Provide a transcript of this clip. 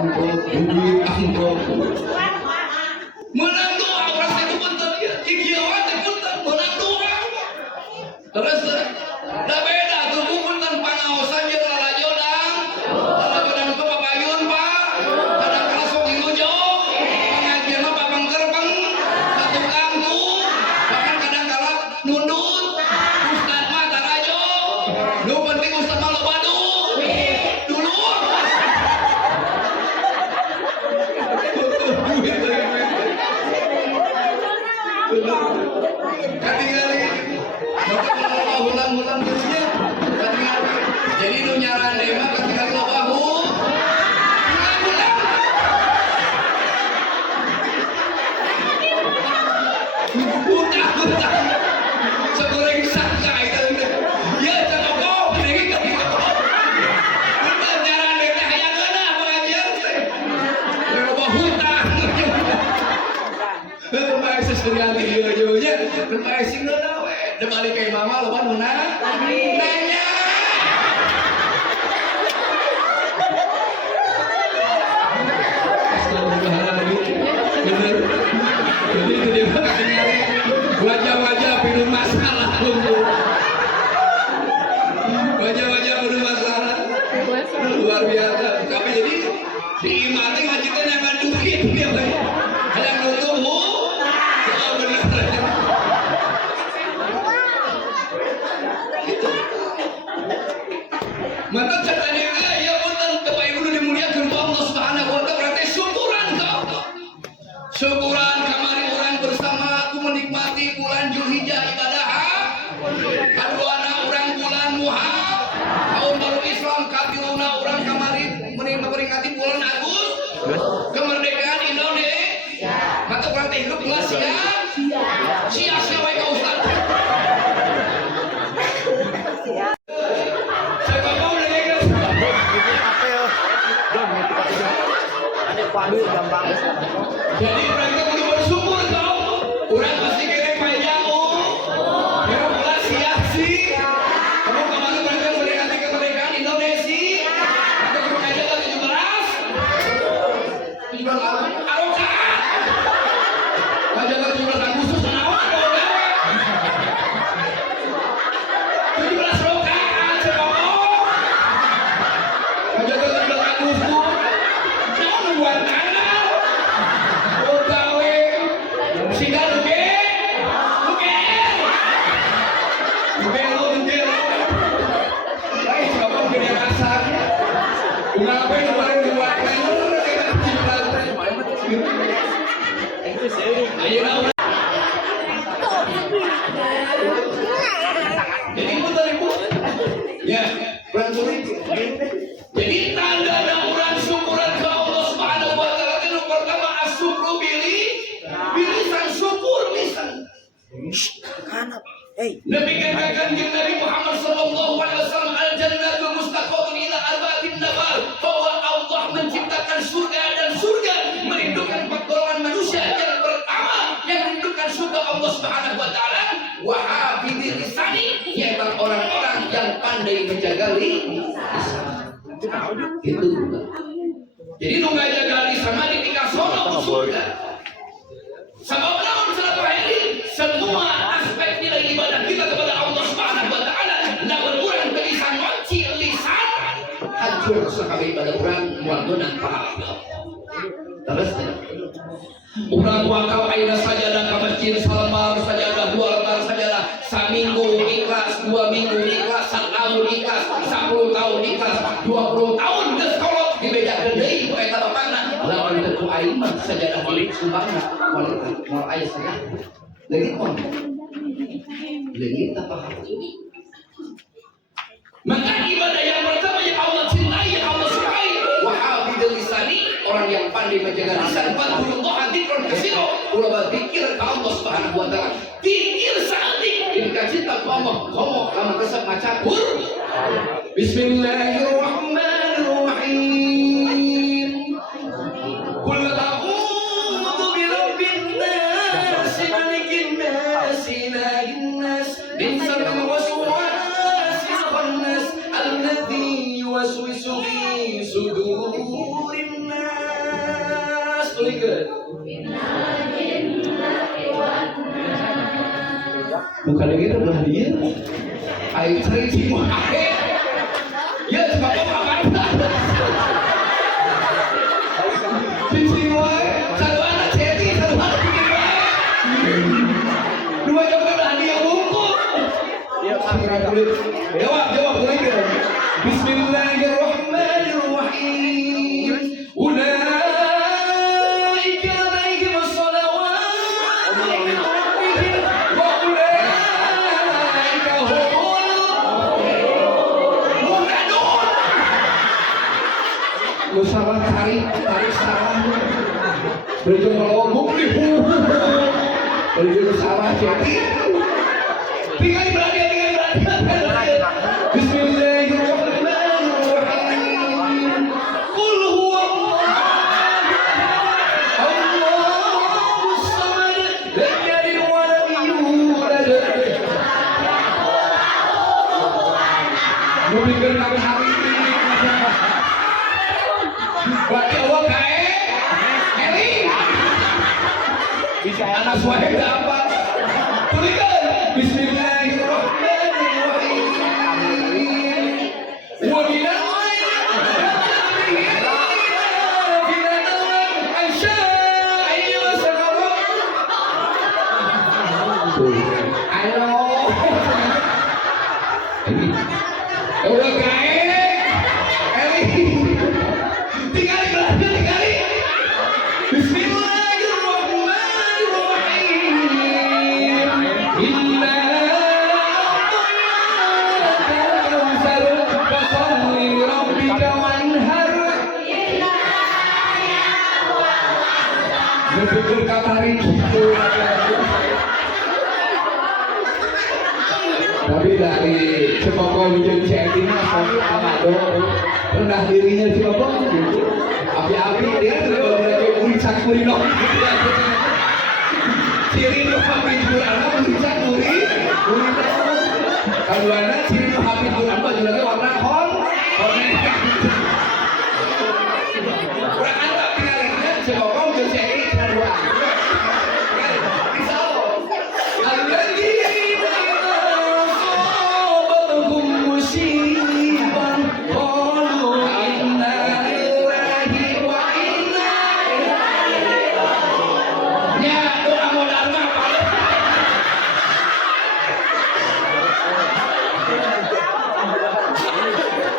angkot, duit angkot. Menang doa orang saya punten ya, kikiawan teh punten menang doa. Terus da beda tuh punten pangaosan jeung lalajodang. Lalajodang itu papayun Pak. Kadang kala sok ngilujog. Pengajian mah papangkerpeng, satukang tuh. Bahkan kadang kala nundut. Ustad mah tarajo. Nu penting ustad mah loba dulu. Katingali bapak ulang-ulang terusnya katingali jadi nu nyarane mah katingali loba ulang-ulang utang segoreng sangka itu ya cakok ini kita nyarane teh hayang geuna pengajian teh loba hutang terbaik sesuatu nya terbaik sing geuna we da balik ka mama loba nu nanya bener jadi itu dia kasih nyari wajah-wajah penuh masalah wajah-wajah penuh masalah luar biasa tapi jadi diimati ngajikan yang ngadukin dia yang nutup maka katanya ya punten Bapak Ibu dimuliakan Allah Subhanahu wa taala berarti syukuran ke Allah. Syukuran kamari orang bersama aku menikmati bulan Zulhijjah ibadah. Kaduana orang bulan Muharram tahun baru Islam katiluna orang kamari memperingati bulan Agustus kemerdekaan Indonesia. Maka berarti hidup kelas sia-sia wae ka Ustaz. Jadi mereka kudu bersyukur tau. Urang pasti kene panjang hirup ulah sia-sia. Kamu kemarin mereka memperingati kemerdekaan Indonesia. Atau kudu aja lagi 17 Arokaan. Aja lagi 17 Agustus naon ada. 17 rokaan sepokok. Aja lagi 17 Agustus. Naon buat jadi ibu ya jadi tanda orang syukuran ke Allah Subhanahu wa taala itu pertama asyukru bilisan syukur lisan Nabi katakan Nabi Muhammad sallallahu alaihi wasallam al jannatu mustaqarrun ila arba'atin nafar bahwa Allah menciptakan surga dan surga merindukan 4 golongan manusia. Yang pertama yang merindukan surga Allah Subhanahu wa taala wa hafidil lisani yaitu orang-orang yang pandai menjaga lisan. Itu jadi nu ngajaga lisan mah dipikasono surga. Sabab naon cenah ini semua aspek nilai ibadah kita kepada Allah Subhanahu wa taala lamun urang teu bisa ngonci lisan hancur sakabeh ibadah urang moal meunang pahala. Terus urang wakal ayeuna sajadah ka masjid salamar sajadah 2 lembar sajadah saminggu ikhlas 2 minggu ikhlas 1 tahun ikhlas 10 tahun ikhlas 20 tahun geus kolot dibedakeun deui ku eta bapakna lawan teu aing mah sajadah balik sumbangna moal aya sajadah lagi kon lagi apa maka ibadah yang pertama yang Allah cintai yang Allah sukai wa hafidul lisani orang yang pandai menjaga lisan fadhurullah dzikran katsira ulah berzikir ka Allah Subhanahu wa taala zikir saeutik ketika cinta ka Allah ngomong lamun resep maca Bismillahirrahmanirrahim qul a'udzu birabbin nas malikin nas ilahin nas min syarril waswasil khannas alladzi yuwaswisu fi sudurin nas mulaikan. Bukan gitu belah dia. Air sering semua. Ya sebab apa? Cincin wae, satu anak jadi, satu anak bikin wae. Dua jam belah dia bungkus. Ya akhirat kulit. Jawab kulit. Bismillahirrahmanirrahim. Ulaika alaihim as-salawat min rabbihim wa ulaika humul muhtadun. Lu salah tarik salah. Berjumpa kalau muflihun. Berjumpa salah jadi. Tinggal berani. Bismillahirrahmanirrahim. Qul huwallahu Allahus samad lam yalid wa lam yulad. Mungkin kami hari ini baca Allah kae Eli bisa anak suahib apa tulikan Bismillahirrahmanirrahim wa minal berpikir katari gitu tapi dari sepokok menjadi cendina sampai rendah dirinya sepokok gitu api-api dia terlalu ulisak kurino ciri nu hapi kurana ulisak kurino kaluana ciri nu hapi kurana juga warna hon